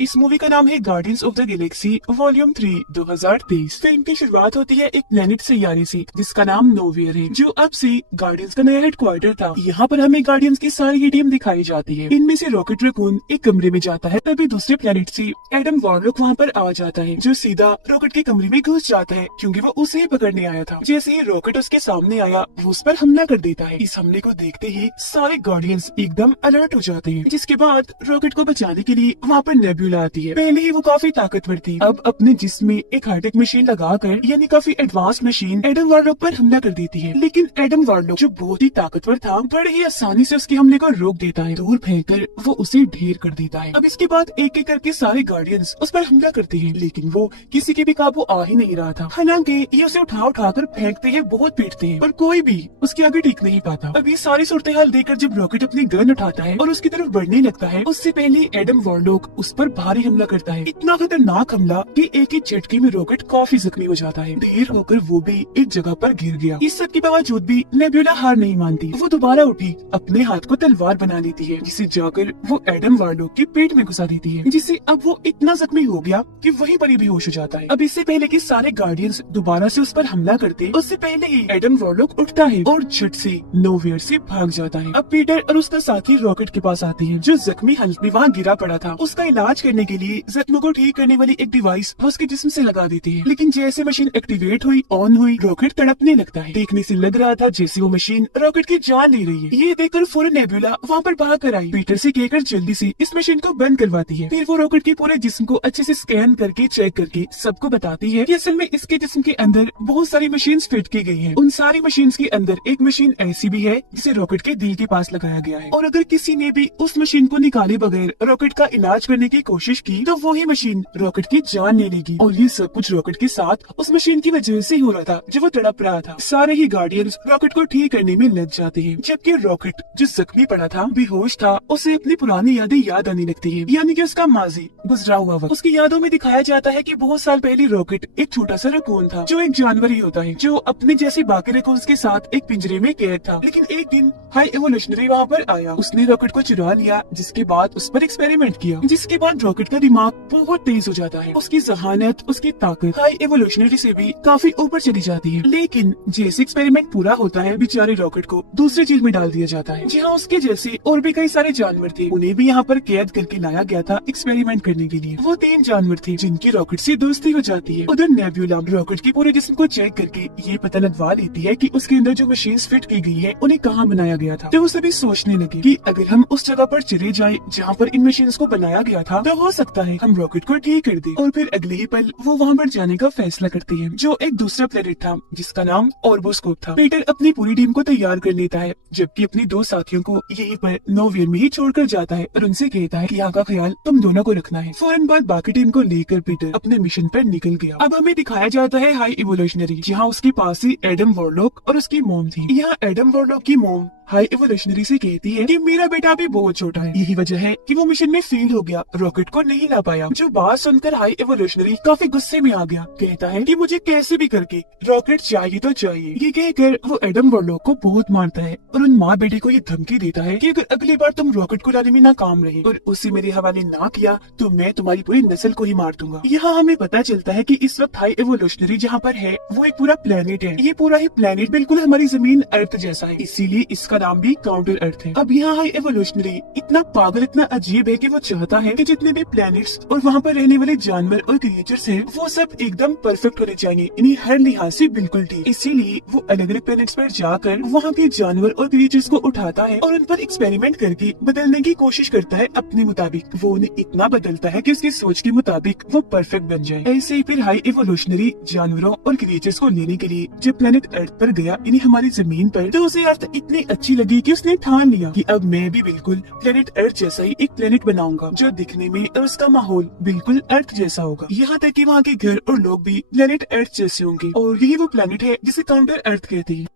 इस मूवी का नाम है guardians of the Galaxy volume 3 2023। Film की शुरुआत होती है एक प्लेनेट सैयारे से जिसका नाम नोवेयर है, जो अब से गार्डियंस का नया हेडक्वार्टर था। यहाँ पर हमें गार्डियंस की सारी ही टीम दिखाई जाती है। इनमें से रॉकेट रैकून एक कमरे में जाता है, तभी दूसरे प्लेनेट से एडम वॉरलॉक वहाँ पर आ जाता है, जो सीधा रॉकेट के कमरे में घुस जाता है क्योंकि वो उसे ही पकड़ने आया था। जैसे ही रॉकेट उसके सामने आया, वो उस पर हमला कर देता है। इस हमले को देखते ही सारे गार्डियंस एकदम अलर्ट हो जाते हैं, जिसके बाद रॉकेट को बचाने के लिए वहाँ पर नेब्यूला आती है। पहले ही वो काफी ताकतवर थी, अब अपने जिस्म में एक हाईटेक मशीन लगाकर, यानी काफी एडवांस मशीन, एडम वॉरलॉक पर हमला कर देती है। लेकिन एडम वॉरलॉक जो बहुत ही ताकतवर था, बड़े ही आसानी से उसके हमले को रोक देता है। दूर फेंककर वो उसे ढेर कर देता है। अब इसके बाद एक एक करके सारे गार्डियंस उस पर हमला करते हैं, लेकिन वो किसी के भी काबू आ ही नहीं रहा था। हालांकि ये उसे उठा कर फेंकते हैं, बहुत पीटते हैं, पर कोई भी उसके आगे टिक नहीं पाता। अब ये सारी सूरत हाल देखकर जब रॉकेट अपनी गन उठाता है और उसकी तरफ बढ़ने लगता है, उससे पहले एडम वॉरलॉक उस पर भारी हमला करता है। इतना खतरनाक हमला कि एक ही झटके में रॉकेट काफी जख्मी हो जाता है। देर होकर वो भी एक जगह पर गिर गया। इस सब के बावजूद भी नेब्यूला हार नहीं मानती। वो दोबारा उठी, अपने हाथ को तलवार बना लेती है, जिसे जाकर वो एडम वॉरलॉक के पेट में घुसा देती है, जिससे अब वो इतना जख्मी हो गया कि वहीं पर ही बेहोश हो जाता है। अब इससे पहले कि सारे गार्डियंस दोबारा से उस पर हमला करते, उससे पहले ही एडम वॉरलॉक उठता है और झट से नोवेयर से भाग जाता है। अब पीटर और उसका साथी रॉकेट के पास आते हैं, जो जख्मी हल्क में वहाँ गिरा पड़ा था। उसका इलाज करने के लिए जख्मों को ठीक करने वाली एक डिवाइस वो उसके जिस्म से लगा देती है, लेकिन जैसे मशीन एक्टिवेट हुई, ऑन हुई, रॉकेट तड़पने लगता है। देखने से लग रहा था जैसे वो मशीन रॉकेट की जान ले रही है। ये देखकर फौरन नेब्यूला वहाँ पर भाग कर आई, पीटर से कहकर जल्दी से इस मशीन को बंद करवाती है। फिर वो रॉकेट के पूरे जिस्म को अच्छे से स्कैन करके चेक करके सबको बताती है कि असल में इसके जिस्म के अंदर बहुत सारी मशीन फिट की गई है। उन सारी मशीन के अंदर एक मशीन ऐसी भी है जिसे रॉकेट के दिल के पास लगाया गया है, और अगर किसी ने भी उस मशीन को निकाले बगैर रॉकेट का इलाज करने की कोशिश की तो वही मशीन रॉकेट की जान ले लेगी। और ये सब कुछ रॉकेट के साथ उस मशीन की वजह से हो रहा था, जो वो तड़प रहा था। सारे ही गार्डियंस रॉकेट को ठीक करने में लग जाते हैं, जबकि रॉकेट जो जख्मी पड़ा था, बेहोश था, उसे अपनी पुरानी यादें याद आने लगती है, यानी कि उसका माजी, गुजरा हुआ वक्त। उसकी यादों में दिखाया जाता है कि बहुत साल पहले रॉकेट एक छोटा सा रैकून था, जो एक जानवर ही होता है, जो अपने जैसे बाकी रैकून्स के साथ एक पिंजरे में कैद था। लेकिन एक दिन हाई एवोल्यूशनरी वहाँ पर आया, उसने रॉकेट को चुरा लिया, जिसके बाद उस पर एक्सपेरिमेंट किया, जिसके बाद रॉकेट का दिमाग बहुत तेज हो जाता है। उसकी जहानत, उसकी ताकत हाई एवोल्यूशनरी से भी काफी ऊपर चली जाती है। लेकिन जैसे एक्सपेरिमेंट पूरा होता है, बेचारे रॉकेट को दूसरी जेल में डाल दिया जाता है, जहाँ उसके जैसे और भी कई सारे जानवर थे। उन्हें भी यहाँ पर कैद करके लाया गया था एक्सपेरिमेंट करने के लिए। वो 3 जानवर थे जिनकी रॉकेट से दोस्ती हो जाती है। उधर नेब्यूला रॉकेट के पूरे जिस्म को चेक करके ये पता लगवा लेती है कि उसके अंदर जो मशीन फिट की गई है उन्हें कहाँ बनाया गया था। तो वो सभी सोचने लगे कि अगर हम उस जगह पर चले जाएं जहाँ पर इन मशीन को बनाया गया था, तो हो सकता है हम रॉकेट को ठीक कर दे। और फिर अगले ही पल वो वहाँ पर जाने का फैसला करते हैं, जो एक दूसरा प्लेनेट था जिसका नाम ऑर्बोस्कोप था। पीटर अपनी पूरी टीम को तैयार कर लेता है, जबकि अपनी 2 साथियों को यहीं पर नोवेयर में ही छोड़कर जाता है और उनसे कहता है कि यहाँ का ख्याल तुम दोनों को रखना है। फौरन बाद बाकी टीम को लेकर पीटर अपने मिशन पर निकल गया। अब हमें दिखाया जाता है हाई इवोल्यूशनरी, जहाँ उसके पास ही एडम वॉरलॉक और उसकी मोम थी। यहाँ एडम वॉरलॉक की मोम हाई एवोल्यूशनरी से कहती है कि मेरा बेटा अभी बहुत छोटा है, यही वजह है कि वो मिशन में फेल हो गया, रॉकेट को नहीं ला पाया। जो बात सुनकर हाई एवोल्यूशनरी काफी गुस्से में आ गया, कहता है कि मुझे कैसे भी करके रॉकेट चाहिए तो चाहिए। ये कहकर वो एडम वॉरलॉक को बहुत मारता है और उन माँ बेटे को ये धमकी देता है कि अगर अगली बार तुम रॉकेट को लाने में नाकाम रहे और उसे मेरे हवाले ना किया तो मैं तुम्हारी पूरी नस्ल को ही मार दूंगा। यहाँ हमें पता चलता है कि इस वक्त हाई एवोल्यूशनरी जहाँ पर है वो एक पूरा प्लेनेट है। ये पूरा ही प्लेनेट बिल्कुल हमारी जमीन अर्थ जैसा है, इसीलिए इसका नाम भी काउंटर अर्थ है। अब यहाँ हाई एवोल्यूशनरी इतना पागल, इतना अजीब है कि वो चाहता है कि जितने भी प्लैनेट्स और वहाँ पर रहने वाले जानवर और क्रिएचर्स हैं, वो सब एकदम परफेक्ट होने चाहिए, इन्हें हर लिहाज से बिल्कुल ठीक। इसीलिए वो अलग अलग प्लैनेट्स पर जाकर वहाँ के जानवर और क्रिएचर्स को उठाता है और उन पर एक्सपेरिमेंट करके बदलने की कोशिश करता है अपने मुताबिक। वो उन्हें इतना बदलता है कि उसकी सोच के मुताबिक वो परफेक्ट बन जाए। ऐसे ही फिर हाई एवोल्यूशनरी जानवरों और क्रिएचर्स को लेने के लिए जब प्लेनेट अर्थ पर गया, इन्हें हमारी जमीन पर, तो उसे अर्थ इतनी अच्छी लगी कि उसने ठान लिया कि अब मैं भी बिल्कुल प्लेनेट अर्थ जैसा ही एक प्लेनेट बनाऊंगा, जो दिखने में और उसका माहौल बिल्कुल अर्थ जैसा होगा। यहाँ तक कि वहाँ के घर और लोग भी प्लेनेट अर्थ जैसे होंगे, और यही वो प्लेनेट है जिसे काउंटर अर्थ कहते हैं।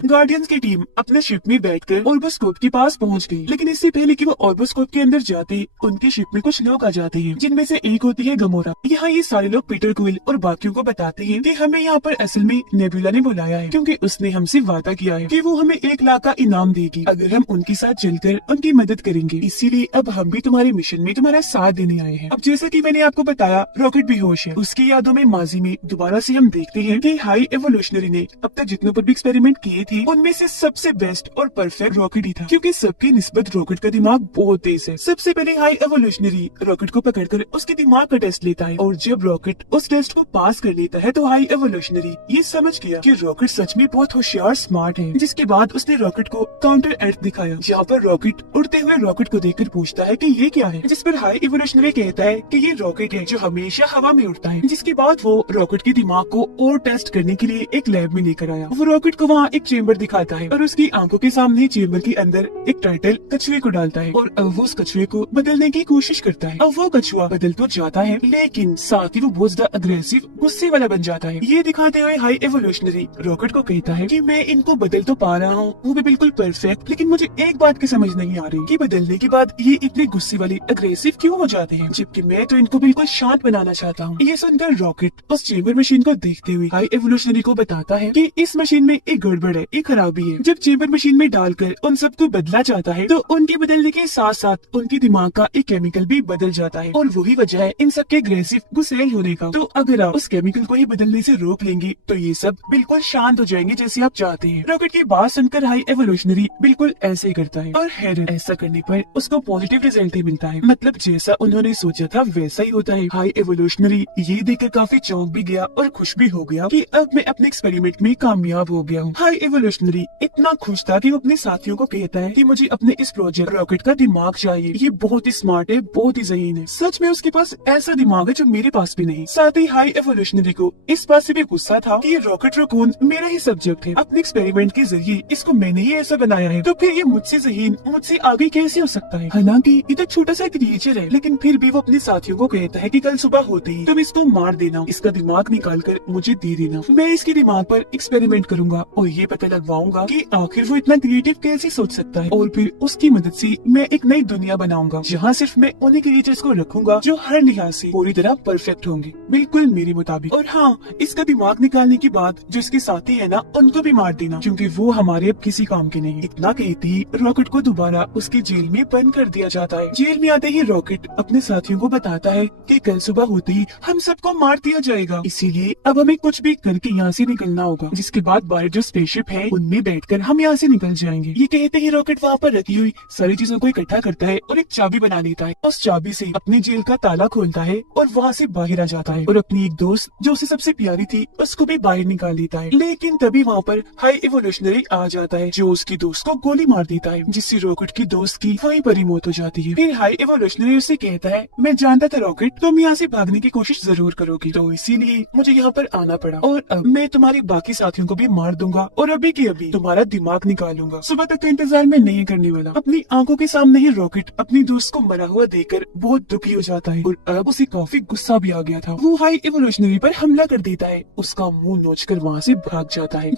गार्डियंस की टीम अपने शिप में बैठकर ऑर्बोस्कोप के पास पहुंच गई, लेकिन इससे पहले कि वो ऑर्बोस्कोप के अंदर जाते उनके शिप में कुछ लोग आ जाते हैं, जिनमें से एक होती है गमोरा। यहाँ ये सारे लोग पीटर क्विल और बाकियों को बताते हैं कि हमें यहाँ पर असल में नेबुला ने बुलाया है, क्योंकि उसने हमसे वादा किया है कि वो हमें 1 लाख का इनाम देगी अगर हम उनके साथ चलकर उनकी मदद करेंगे। इसीलिए अब हम भी तुम्हारे मिशन में तुम्हारा साथ देने आए हैं। अब जैसा कि मैंने आपको बताया, रॉकेट बेहोश है। उसकी यादों में माजी में दोबारा से हम देखते हैं कि हाई एवोल्यूशनरी ने अब तक जितनों पर भी एक्सपेरिमेंट किए थे उनमें से सबसे बेस्ट और परफेक्ट रॉकेट ही था, क्योंकि सबकी निस्बत रॉकेट का दिमाग बहुत तेज है। सबसे पहले हाई एवोल्यूशनरी रॉकेट को पकड़कर उसके दिमाग का टेस्ट लेता है, और जब रॉकेट उस टेस्ट को पास कर लेता है तो हाई एवोल्यूशनरी ये समझ गया कि रॉकेट सच में बहुत होशियार स्मार्ट है। जिसके बाद उसने रॉकेट को काउंटर अर्थ दिखाया, जहाँ पर रॉकेट उड़ते हुए रॉकेट को देखकर पूछता है कि ये क्या है, जिस पर हाई एवोल्यूशनरी कहता है कि ये रॉकेट है जो हमेशा हवा में उड़ता है। जिसके बाद वो रॉकेट के दिमाग को और टेस्ट करने के लिए एक लैब में लेकर आया। वो रॉकेट को वहाँ एक चेम्बर दिखाता है और उसकी आंखों के सामने चेम्बर के अंदर एक टर्टल कछुए को डालता है, और अब वो उस कछुए को बदलने की कोशिश करता है। अब वो कछुआ बदल तो जाता है, लेकिन साथ ही वो बहुत ज्यादा अग्रेसिव गुस्से वाला बन जाता है। ये दिखाते हुए हाई एवोल्यूशनरी रॉकेट को कहता है कि मैं इनको बदल तो पा रहा हूँ, वो भी बिल्कुल परफेक्ट, लेकिन मुझे एक बात की समझ नहीं आ रही कि बदलने के बाद ये इतने गुस्से वाले अग्रेसिव क्यों हो जाते हैं, जबकि मैं तो इनको बिल्कुल शांत बनाना चाहता हूँ। ये सुनकर रॉकेट उस चेम्बर मशीन को देखते हुए हाई एवोल्यूशनरी को बताता है कि इस मशीन में एक गड़बड़ है, एक खराबी है। जब चेम्बर मशीन में डालकर उन सबको बदला जाता है तो उनके बदलने के साथ साथ उनके दिमाग का एक केमिकल भी बदल जाता है, और वही वजह है इन सबके अग्रेसिव गुस्सैल होने का। तो अगर आप उस केमिकल को ही बदलने से रोक लेंगे तो ये सब बिल्कुल शांत हो जाएंगे जैसे आप चाहते हैं। रॉकेट की बात सुनकर हाई एवोल्यूशनरी बिल्कुल ऐसे ही करता है, और हैरत, ऐसा करने पर उसको पॉजिटिव रिजल्ट ही मिलता है। मतलब जैसा उन्होंने सोचा था वैसा ही होता है। हाई एवोल्यूशनरी ये देखकर काफी चौंक भी गया और खुश भी हो गया कि अब मैं अपने एक्सपेरिमेंट में कामयाब हो गया हूँ। हाई एवोल्यूशनरी इतना खुश था कि वो अपने साथियों को कहता है कि मुझे अपने इस प्रोजेक्ट रॉकेट का दिमाग चाहिए, ये बहुत ही स्मार्ट है, बहुत ही ज़हीन है। सच में उसके पास ऐसा दिमाग है जो मेरे पास भी नहीं। साथ ही हाई एवोल्यूशनरी को इस बात से भी गुस्सा था कि ये रॉकेट रकून मेरा ही सब्जेक्ट है, अपने एक्सपेरिमेंट के जरिए इसको मैंने ही ऐसा बनाया है, तो फिर ये मुझसे ज़हीन, मुझसे आगे कैसे हो सकता है। हालांकि ये तो छोटा सा क्रिएचर है, लेकिन फिर भी वो अपने साथियों को कहता है कि कल सुबह होते ही तुम इसको मार देना, इसका दिमाग निकाल कर मुझे दे देना, मैं इसके दिमाग पर एक्सपेरिमेंट करूंगा और ये पता लगवाऊंगा कि आखिर वो इतना क्रिएटिव कैसे सोच सकता है, और फिर उसकी मदद से मैं एक नई दुनिया बनाऊंगा जहाँ सिर्फ मैं उन्हीं क्रिएचर्स को रखूंगा जो हर लिहाज से पूरी तरह परफेक्ट होंगे, बिल्कुल मेरे मुताबिक। और हाँ, इसका दिमाग निकालने के बाद जो इसके साथी है ना, उनको भी मार देना, क्योंकि वो हमारे अब किसी काम के नहीं। इतना कहते ही रॉकेट को दोबारा उसकी जेल में बंद कर दिया जाता है। जेल में आते ही रॉकेट अपने साथियों को बताता है कि कल सुबह होते ही हम सबको मार दिया जाएगा, इसीलिए अब हमें कुछ भी करके यहाँ से निकलना होगा। जिसके बाद बाहर जो स्पेसशिप है उनमें बैठकर हम यहाँ से निकल जाएंगे। ये कहते ही रॉकेट वहाँ पर रखी हुई सारी चीजों को इकट्ठा करता है और एक चाबी बना लेता है। उस चाबी से अपनी जेल का ताला खोलता है और वहाँ से बाहर आ जाता है, और अपनी एक दोस्त जो उसे सबसे प्यारी थी उसको भी बाहर निकाल लेता है। लेकिन तभी वहाँ पर हाई एवोल्यूशनरी आ जाता है जो उसकी दोस्त को गोली मार देता है, जिससे रॉकेट की दोस्त की वहीं पर ही मौत हो जाती है। फिर हाई एवोल्यूशनरी उससे कहता है, मैं जानता था रॉकेट तुम यहाँ से भागने की कोशिश जरूर करोगी, तो इसीलिए मुझे यहाँ पर आना पड़ा, और अब मैं तुम्हारे बाकी साथियों को भी मार दूंगा और अभी के अभी तुम्हारा दिमाग निकालूंगा। सुबह तक का इंतजार मैं नहीं करने वाला। अपनी आंखों के सामने ही रॉकेट अपनी दोस्त को मरा हुआ देखकर बहुत दुखी हो जाता है, और अब उसे काफी गुस्सा भी आ गया था। वो हाई एवोल्यूशनरी पर हमला कर देता है, उसका मुंह नोचकर वहाँ से भाग जाता है।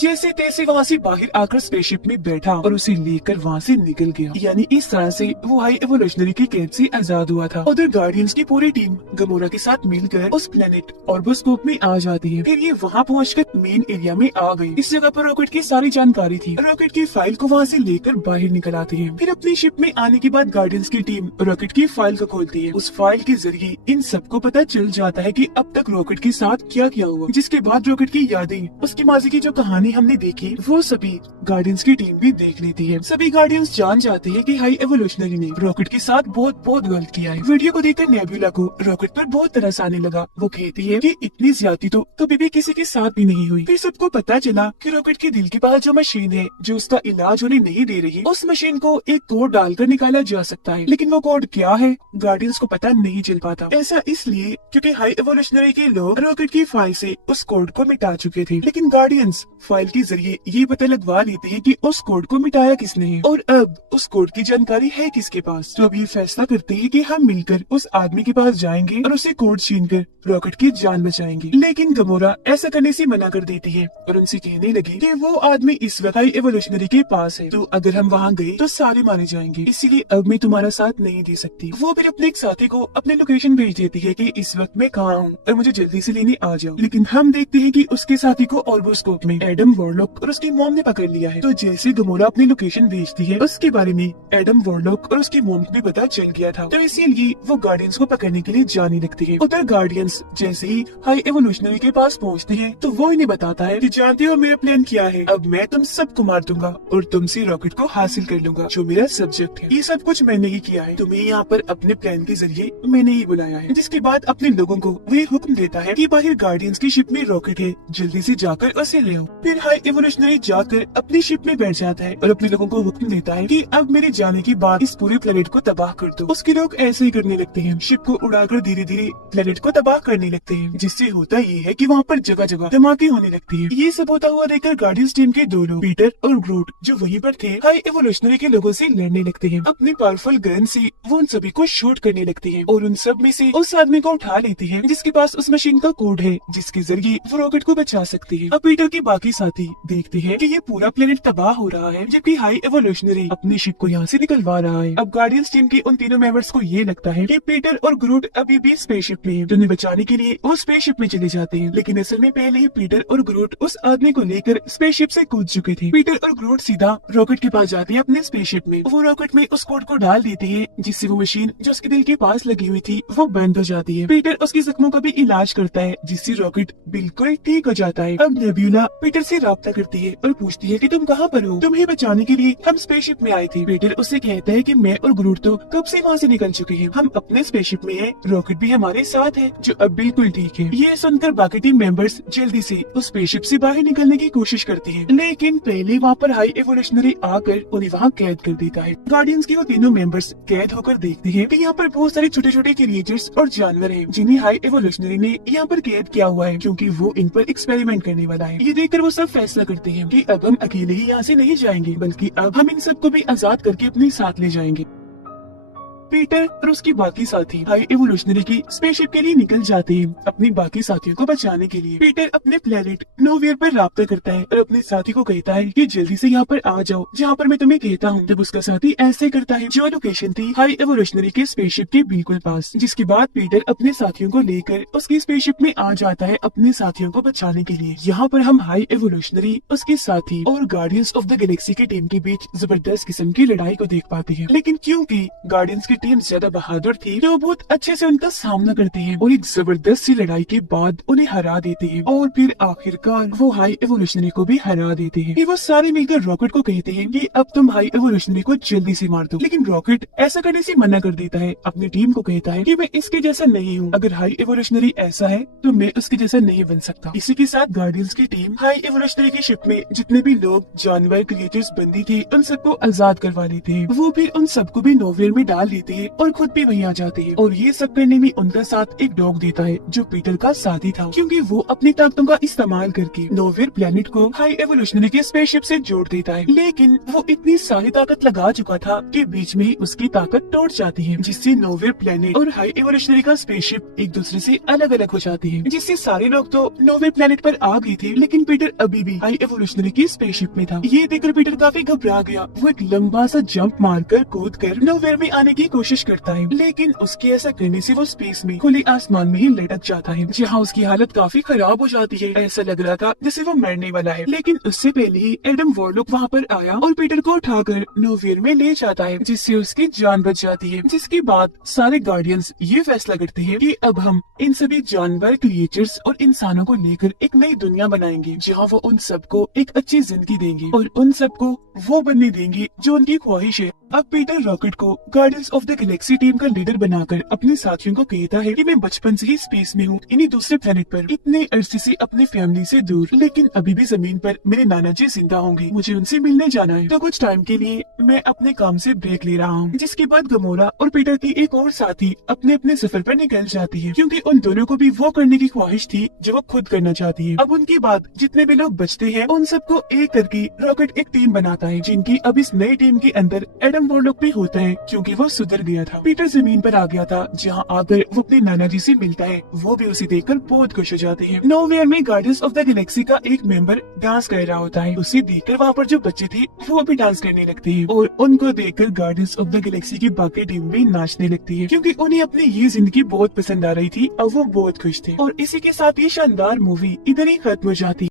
जैसे तैसे वहाँ से बाहर आकर स्पेसशिप में बैठा और उसे लेकर वहाँ से निकल गया। यानी इस तरह से वो हाई एवोल्यूशनरी की कैद से आजाद हुआ था। उधर गार्डियंस की पूरी टीम गमोरा के साथ मिलकर उस प्लेनेट ऑर्बोस्कोप में आ जाती है। फिर ये वहाँ पहुँचकर मेन एरिया में आ गई। इस जगह पर रॉकेट की सारी जानकारी थी। रॉकेट की फाइल को वहाँ से लेकर बाहर निकल आती है। फिर अपनी शिप में आने के बाद गार्डियंस की टीम रॉकेट की फाइल को खोलती है। उस फाइल के जरिए इन सबको पता चल जाता है कि अब तक रॉकेट के साथ क्या क्या हुआ। जिसके बाद रॉकेट की यादें, उसकी माजी की जो कहानी हमने देखी, वो सभी गार्डियंस की टीम भी देख लेती है। सभी गार्डियंस जान जाते हैं कि हाई एवोल्यूशनरी ने रॉकेट के साथ बहुत बहुत गलत किया है। वीडियो को देखकर नेबुला को रॉकेट पर बहुत तरस आने लगा। वो कहती है कि इतनी ज्यादती तो कभी भी किसी के साथ भी नहीं हुई। फिर सबको पता चला कि रॉकेट के दिल के पास जो मशीन है जो उसका इलाज उन्हें नहीं दे रही, उस मशीन को एक कोड डालकर निकाला जा सकता है, लेकिन वो कोड क्या है गार्डियंस को पता नहीं चल पाता। ऐसा इसलिए क्योंकि हाई एवोल्यूशनरी के लोग रॉकेट की फाइल से उस कोड को मिटा चुके थे, लेकिन गार्डियंस फाइल के जरिए ये पता लगवा लेते हैं कि उस कोड को मिटाया किसने है और अब उस कोड की जानकारी है किसके पास। तो अब ये फैसला करते हैं कि हम मिलकर उस आदमी के पास जाएंगे और उसे कोड छीनकर रॉकेट की जान बचाएंगे। लेकिन गमोरा ऐसा करने से मना कर देती है और उनसे कहने लगी कि वो आदमी इस वक्त हाई एवोल्यूशनरी के पास है, तो अगर हम वहाँ गए तो सारे मारे जाएंगे, इसीलिए अब मैं तुम्हारा साथ नहीं दे सकती। वो फिर अपने एक साथी को अपनी लोकेशन भेज देती है कि इस वक्त मैं कहाँ हूँ और मुझे जल्दी से लेने आ जाओ। लेकिन हम देखते हैं कि उसके साथी को ऑर्बोस्कोप में एडम वॉरलॉक और उसकी मॉम ने पकड़ लिया है। तो जैसे गमोरा अपनी लोकेशन भेजती है, उसके बारे में एडम वॉरलॉक और उसकी मॉम को भी पता चल गया था, तो इसीलिए वो गार्डियंस को पकड़ने के लिए जाने लगती है। उधर गार्डियंस जैसे ही हाई एवोल्यूशनरी के पास पहुँचते हैं तो वो इन्हें बताता है कि जानते हो मेरा प्लान क्या है, अब मैं तुम सबको मार दूंगा और तुमसे रॉकेट को हासिल कर लूंगा जो मेरा सब्जेक्ट है। ये सब कुछ मैंने ही किया है, तुम्हें यहाँ पर अपने प्लान के जरिए मैंने ही बुलाया है। जिसके बाद अपने लोगों को वे हुक्म देता है कि बाहर गार्डियंस की शिप में रॉकेट है, जल्दी से जाकर उसे ले आओ। फिर हाई एवोल्यूशनरी जाकर अपनी शिप में बैठ जाता है और अपने लोगों को हुक्म देता है कि अब मेरे जाने के बाद इस पूरे प्लेनेट को तबाह कर दो। उसके लोग ऐसे ही करने लगते हैं, शिप को उड़ाकर धीरे धीरे प्लेनेट को तबाह करने लगते हैं, जिससे होता ये है कि वहाँ पर जगह जगह धमाके होने लगती है। ये सब होता हुआ देखकर गार्डियंस टीम के दो लोग पीटर और ग्रूट जो वहीं पर थे हाई एवोल्यूशनरी के लोगों से लड़ने लगते हैं। अपनी पावरफुल गन से वो उन सभी को शूट करने लगते हैं और उन सब में से उस आदमी को उठा लेती है जिसके पास उस मशीन का कोड है जिसके जरिए वो रॉकेट को बचा सकती है। अब पीटर के बाकी साथी देखते हैं कि ये पूरा प्लेनेट तबाह हो रहा है जबकि हाई एवोल्यूशनरी अपनी शिप को यहाँ से निकलवा रहा है। अब गार्डियंस टीम के उन तीनों मेंबर्स को ये लगता है कि पीटर और ग्रूट अभी भी स्पेसशिप में हैं, तो उन्हें बचाने के लिए वो स्पेसशिप में चले जाते हैं। लेकिन असल में पहले ही पीटर और ग्रूट उस आदमी को लेकर स्पेसशिप से कूद चुके थे। पीटर और ग्रूट सीधा रॉकेट के पास जाते हैं अपने स्पेसशिप में। वो रॉकेट में उस कोड को डाल देते हैं जिससे वो मशीन जो उसके दिल के पास लगी हुई थी वो बंद हो जाती है। पीटर उसके जख्मों का भी इलाज करता है जिससे रॉकेट बिल्कुल ठीक हो जाता है। अब नेब्यूला पीटर से राब्ता करती है और पूछती है कि तुम कहाँ पर हो, तुम्हें बचाने के लिए हम स्पेसशिप में आए थे। पीटर उससे कहता है कि मैं और ग्रूट तो कब से वहाँ से निकल चुके हैं, हम अपने स्पेसशिप में हैं, रॉकेट भी हमारे साथ है जो अब बिल्कुल ठीक है। ये सुनकर बाकी टीम मेंबर्स जल्दी से उस स्पेसशिप से बाहर निकलने की कोशिश करते हैं, लेकिन पहले वहाँ पर हाई एवोल्यूशनरी आकर उन्हें वहाँ कैद कर देता है। गार्डियंस के वो तीनों मेंबर्स कैद होकर देखते हैं कि यहाँ पर बहुत सारे छोटे छोटे क्रिएचर्स और जानवर हैं जिन्हें हाई एवोल्यूशनरी ने यहाँ पर कैद किया हुआ है क्योंकि वो इन पर एक्सपेरिमेंट करने वाला है। ये देखकर वो सब फैसला करते हैं कि अब हम अकेले ही यहाँ से नहीं जाएंगे बल्कि अब हम इन सबको भी आजाद करके अपने साथ ले जाएंगे। पीटर और उसके बाकी साथी हाई एवोल्यूशनरी की स्पेसशिप के लिए निकल जाते हैं अपने बाकी साथियों को बचाने के लिए। पीटर अपने प्लेनेट नोवेयर पर राब्ता करता है और अपने साथी को कहता है कि जल्दी से यहाँ पर आ जाओ जहाँ पर मैं तुम्हें कहता हूँ। तब उसका साथी ऐसे करता है जो लोकेशन थी हाई एवोल्यूशनरी के स्पेसशिप के बिल्कुल पास। जिसके बाद पीटर अपने साथियों को लेकर उसकी स्पेसशिप में आ जाता है अपने साथियों को बचाने के लिए। यहाँ पर हम हाई एवोल्यूशनरी, उसके साथी और गार्डियंस ऑफ द गैलेक्सी की टीम के बीच जबरदस्त किस्म की लड़ाई को देख पाते हैं। लेकिन क्योंकि गार्डियंस की टीम ज्यादा बहादुर थी तो बहुत अच्छे से उनका सामना करते हैं और एक जबरदस्त सी लड़ाई के बाद उन्हें हरा देते हैं और फिर आखिरकार वो हाई एवोल्यूशनरी को भी हरा देते हैं। फिर वो सारे मिलकर रॉकेट को कहते हैं कि अब तुम हाई एवोल्यूशनरी को जल्दी से मार दो, लेकिन रॉकेट ऐसा करने से मना कर देता है। अपनी टीम को कहता है कि मैं इसके जैसा नहीं हूँ, अगर हाई एवोल्यूशनरी ऐसा है तो मैं उसके जैसा नहीं बन सकता। इसी के साथ गार्डियंस की टीम हाई एवोल्यूशनरी की शिप में जितने भी लोग, जानवर, क्रिएचर्स बंदी थे उन सबको आजाद करवा लेते हैं। वो फिर उन सबको भी नोवेयर में डाल देते हैं और खुद भी वहीं आ जाते हैं। और ये सब करने में उनका साथ एक डॉग देता है जो पीटर का साथी था, क्योंकि वो अपनी ताकतों का इस्तेमाल करके नोवेयर प्लेनेट को हाई एवोल्यूशनरी के स्पेसशिप से जोड़ देता है। लेकिन वो इतनी सारी ताकत लगा चुका था कि बीच में ही उसकी ताकत टूट जाती है, जिससे नोवेयर प्लेनेट और हाई एवोल्यूशनरी का स्पेसशिप एक दूसरे से अलग अलग हो जाते हैं। जिससे सारे लोग तो नोवेयर प्लेनेट पर आ गए थे, लेकिन पीटर अभी भी हाई एवोल्यूशनरी की स्पेसशिप में था। ये देखकर पीटर काफी घबरा गया। वो एक लंबा सा जंप मारकर कूद कर नोवेयर में आने की कोशिश करता है, लेकिन उसके ऐसा करने से वो स्पेस में खुले आसमान में ही लटक जाता है, जहाँ उसकी हालत काफी खराब हो जाती है। ऐसा लग रहा था जैसे वो मरने वाला है। लेकिन उससे पहले ही एडम वॉरलॉक वहाँ पर आया और पीटर को उठाकर नोवेयर में ले जाता है, जिससे उसकी जान बच जाती है। जिसके बाद सारे गार्डियंस ये फैसला करते हैं कि अब हम इन सभी जानवर, क्रिएचर्स और इंसानों को लेकर एक नई दुनिया बनाएंगे, जहाँ वो उन सबको एक अच्छी जिंदगी देंगे और उन सबको वो बनने देंगे जो उनकी ख्वाहिश है। अब पीटर रॉकेट को guardians of the Galaxy team का लीडर बनाकर अपने साथियों को कहता है कि मैं बचपन से ही स्पेस में हूँ, इन्हीं दूसरे प्लेनेट पर, इतने अरसे से अपनी फैमिली से दूर, लेकिन अभी भी जमीन पर मेरे नाना जी जिंदा होंगे, मुझे उनसे मिलने जाना है। तो कुछ टाइम के लिए मैं अपने काम से ब्रेक ले रहा हूँ। जिसके बाद गमोरा और पीटर की एक और साथी अपने अपने सफर पर निकल जाती है, क्योंकि उन दोनों को भी वो करने की ख्वाहिश थी जो वो खुद करना चाहती है। अब उनके बाद जितने भी लोग बचते हैं उन सबको एक करके रॉकेट एक टीम बनाता है, जिनकी अब इस नई टीम के अंदर एडम वॉरलॉक भी होता है, क्योंकि वो सुधर गया था। पीटर जमीन पर आ गया था, जहाँ आकर वो अपने नाना जी से मिलता है। वो भी उसे देखकर बहुत खुश हो जाते हैं। नोवेयर में गार्डियंस ऑफ द गैलेक्सी का एक मेंबर डांस कर रहा होता है। उसे देखकर वहाँ पर जो बच्चे थे वो भी डांस करने लगते हैं, और उनको देखकर गार्डियंस ऑफ द गैलेक्सी की बाकी टीम भी नाचने लगती है, क्योंकि उन्हें अपनी ये जिंदगी बहुत पसंद आ रही थी। अब वो बहुत खुश थे। और इसी के साथ ये शानदार मूवी इधर ही खत्म हो जाती है।